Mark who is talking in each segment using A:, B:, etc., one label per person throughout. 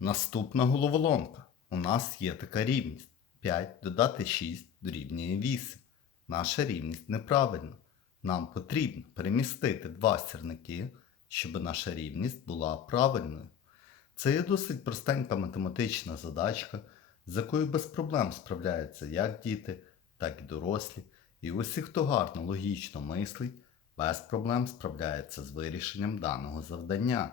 A: Наступна головоломка. У нас є така рівність. 5 додати 6 дорівнює 8. Наша рівність неправильна. Нам потрібно перемістити два сірники, щоб наша рівність була правильною. Це є досить простенька математична задачка, з якою без проблем справляються як діти, так і дорослі. І усі, хто гарно логічно мислить, без проблем справляється з вирішенням даного завдання.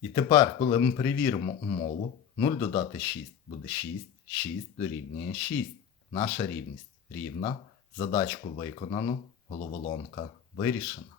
A: І тепер, коли ми перевіримо умову, 0 додати 6 буде 6, 6 дорівнює 6. Наша рівність рівна. Задачку виконано, головоломка вирішена.